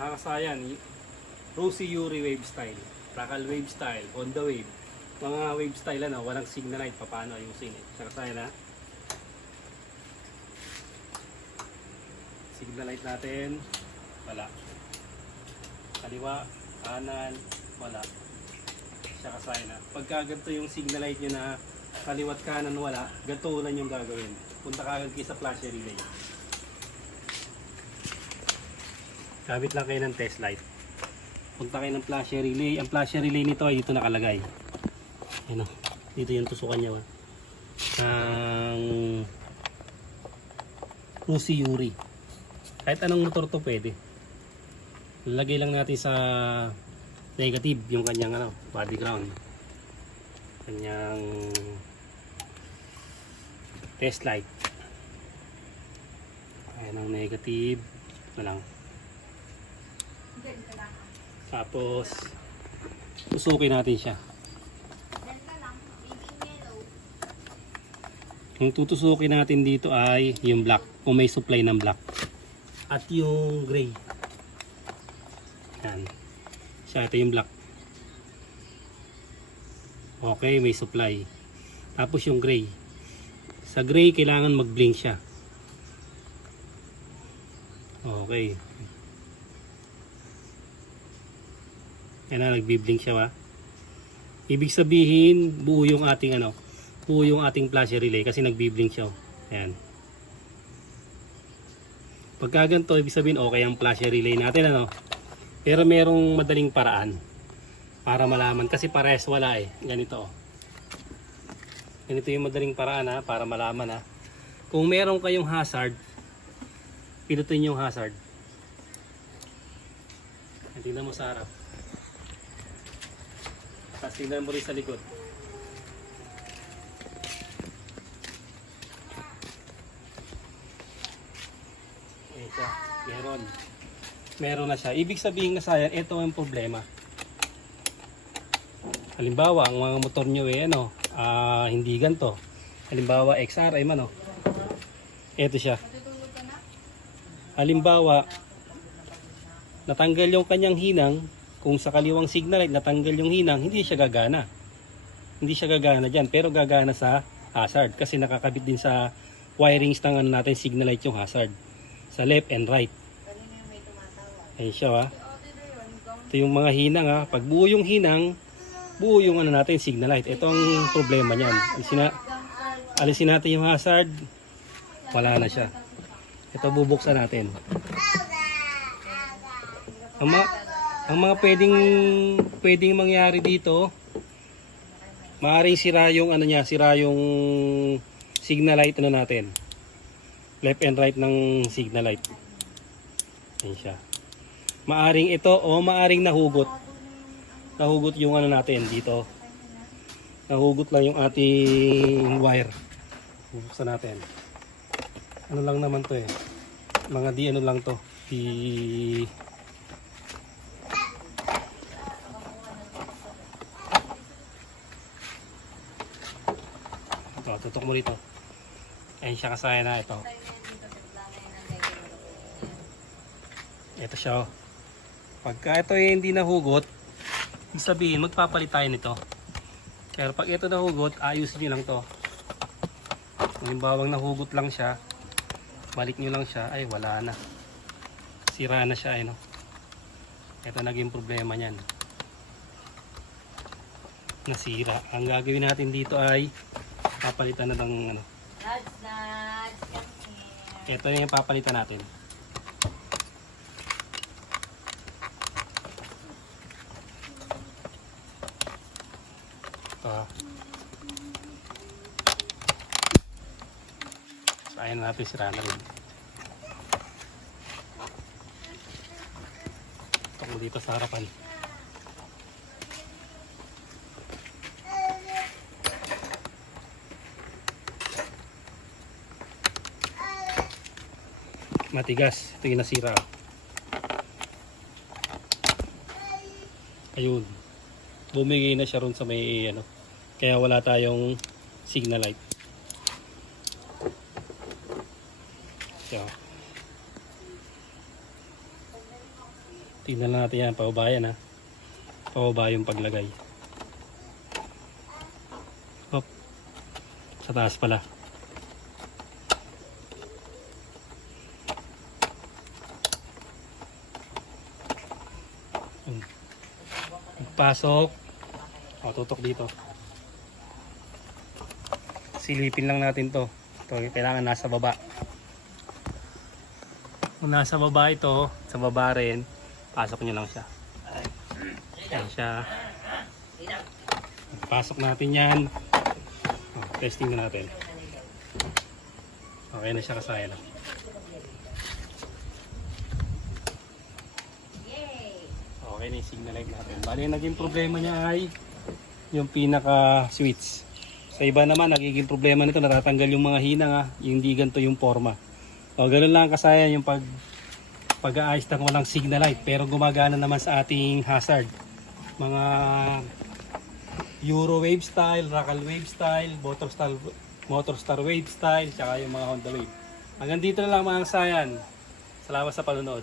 Nakakasayan, Rosy Yuri wave style, Prakal wave style, Honda wave. Mga wave style ano, walang signal light, paano ayusin eh. Nakakasayan ha. Signal light natin, wala. Kaliwa, kanan, wala. Siya kasaya na. Pagka ganito yung signal light nyo na kaliwat kanan wala, ganito ulan yung gagawin. Punta ka agad kayo sa flash relay. Gamit lang kayo ng test light. Punta kayo ng flash relay. Ang flash relay nito ay dito nakalagay. Ayan o. Dito yung tusukan niya. Ang Rosy Yuri. Kahit anong motor to pwede. Lalagay lang natin sa negative yung kanyang ano, body ground. Kanyang test light. Ayan ang negative. Ito lang. Tapos tusukin natin siya. Yung tutusukin natin dito ay yung black, kung may supply ng black. At yung gray. Yan. Siya, ito yung black. Okay, may supply. Tapos yung gray. Sa gray, kailangan mag-blink siya. Okay. Yan na, nagbi-blink siya ba? Ibig sabihin, buo yung ating ano, buo yung ating flash relay kasi nagbi-blink siya. Ayan. Pagka ganito, ibig sabihin okay ang flash relay natin ano. Pero merong madaling paraan para malaman kasi parehas wala eh. Ganito oh. Ganito yung madaling paraan ha, para malaman ha. Kung meron kayong hazard, pinutin yung hazard. Tingnan mo sa harap. Tapos tingnan mo rin sa likod. Ayan siya. Meron na siya. Ibig sabihin nga sayang, ito ang problema. Halimbawa, ang mga motor nyo eh, ano, hindi ganito. Halimbawa, XRM ano. Ito siya. Halimbawa, natanggal yung kanyang hinang. Kung sa kaliwang signal light natanggal yung hinang, hindi siya gagana. Hindi siya gagana dyan, pero gagana sa hazard. Kasi nakakabit din sa wirings ng ano natin, signal light yung hazard. Sa left and right. Ayan siya ha. Ito yung mga hinang ha. Pag buo yung hinang, buo yung ano natin, signal light. Ito ang problema niyan. Alisin natin yung hazard, wala na siya. Ito bubuksan natin. Ang mga pwedeng mangyari dito, maaaring sira yung ano niya, sira yung signal light ano natin. Left and right ng signal light. Ayan siya. Maaring ito o maaring nahugot. Nahugot yung ano natin dito. Nahugot lang yung ating wire. Bubuksan natin. Ano lang naman to eh. Mga di ano lang to. Tutok mo rito. Ayan siya kasaya na ito. Ito siya. Pagka ito ay hindi nahugot, ibig sabihin magpapalit tayo nito. Pero pag ito nahugot, ayusin nyo lang to. Halimbawa nahugot lang siya, balik nyo lang siya, ay wala na. Sira na siya. No? Ito naging problema nyan. Nasira. Ang gagawin natin dito ay papalitan na ng ano. Ito na yung papalitan natin. Ito. So, ayan natin, sira na rin. Ito ko dito sa harapan. Matigas, ito yung nasira. Ayun, bumigay na siya ron sa may ano, kaya wala tayong signal light. So, Tingnan lang natin yan, pababa yan ha. Pababa yung paglagay. Hop. Sa taas pala. Pasok. O, tutok dito. Silipin lang natin to. Ito, kailangan nasa baba. Kung nasa baba ito, sa baba rin, pasok nyo lang siya. Ayan siya. Pasok natin yan. O, testing na natin. Okay na siya, kasaya na. Okay na yung signal light natin. Bali, naging problema niya ay yung pinaka switch. Sa iba naman, nagiging problema nito, natatanggal yung mga hinang ha, hindi ganito yung forma. O, ganun lang kasayan yung pag-aayos ng walang signal light, pero gumagana naman sa ating hazard. Mga Euro wave style, Racal wave style, Motorstar wave style, tsaka yung mga Honda wave. Hanggang dito na lang mga kasayan. Salamat sa panonood.